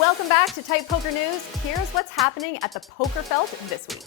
Welcome back to Tight Poker News. Here's what's happening at the Poker Felt this week.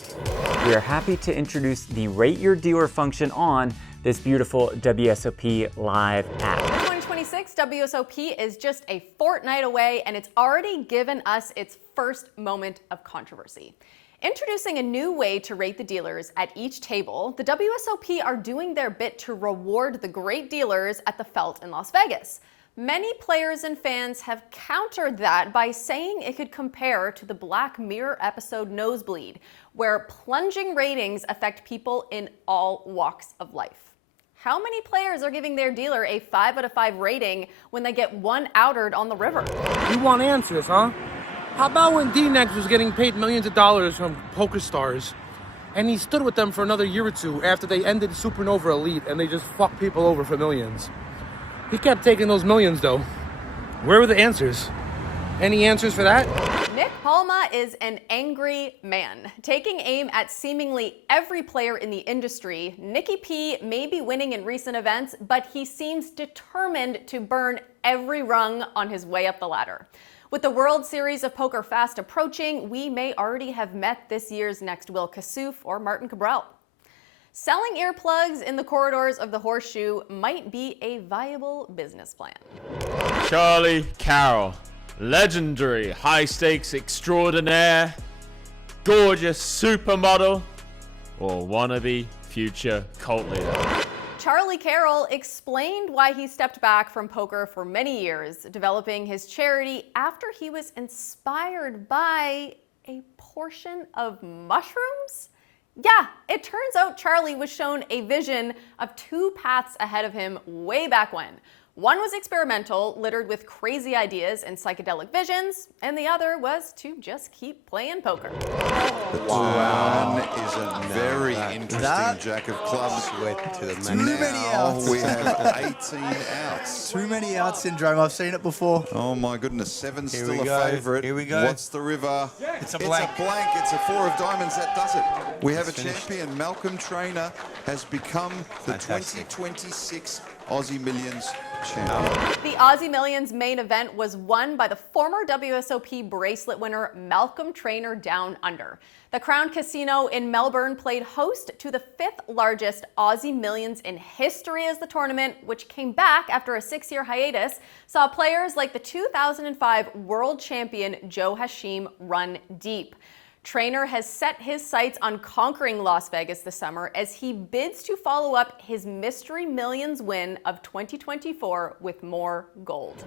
We are happy to introduce the Rate Your Dealer function on this beautiful WSOP Live app. The 2026 WSOP is just a fortnight away, and it's already given us its first moment of controversy. Introducing a new way to rate the dealers at each table, the WSOP are doing their bit to reward the great dealers at the Felt in Las Vegas. Many players and fans have countered that by saying it could compare to the Black Mirror episode Nosebleed, where plunging ratings affect people in all walks of life. How many players are giving their dealer a 5 out of 5 rating when they get one outered on the river? You want answers, huh? How about when D-Nex was getting paid millions of dollars from poker stars, and he stood with them for another year or two after they ended Supernova Elite and they just fucked people over for millions? He kept taking those millions, though. Where were the answers? Any answers for that? Nick Palma is an angry man. Taking aim at seemingly every player in the industry, Nicky P may be winning in recent events, but he seems determined to burn every rung on his way up the ladder. With the World Series of Poker fast approaching, we may already have met this year's next Will Kassouf or Martin Cabral. Selling earplugs in the corridors of the Horseshoe might be a viable business plan. Charlie Carrel, legendary high-stakes extraordinaire, gorgeous supermodel, or wannabe future cult leader. Charlie Carrel explained why he stepped back from poker for many years, developing his charity after he was inspired by a portion of mushrooms? Yeah, it turns out Charlie was shown a vision of two paths ahead of him way back when. One was experimental, littered with crazy ideas and psychedelic visions, and the other was to just keep playing poker. Wow. Is a very interesting jack of clubs. Too many outs. We have 18 outs. Too many outs syndrome. I've seen it before. Oh my goodness, seven's Here still we a go. favourite. Here we go. What's the river? It's a blank. It's a blank. It's a 4 of diamonds. That does it. We have a champion. Trainor has become the 2026 Aussie Millions champion. The Aussie Millions main event was won by the former WSOP bracelet winner Trainor Down Under. The Crown Casino in Melbourne played host to the 5th largest Aussie Millions in history as the tournament, which came back after a 6-year hiatus, saw players like the 2005 world champion Joe Hashim run deep. Trainor has set his sights on conquering Las Vegas this summer as he bids to follow up his Mystery Millions win of 2024 with more gold.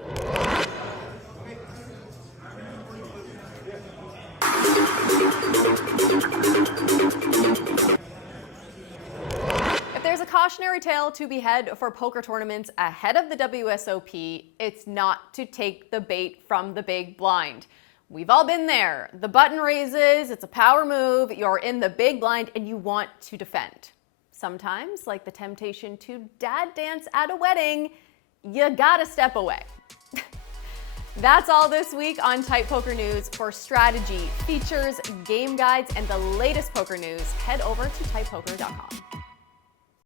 If there's a cautionary tale to be had for poker tournaments ahead of the WSOP, it's not to take the bait from the big blind. We've all been there. The button raises, it's a power move, you're in the big blind and you want to defend. Sometimes, like the temptation to dad dance at a wedding, you gotta step away. That's all this week on Tight Poker News. For strategy, features, game guides, and the latest poker news, head over to tightpoker.com.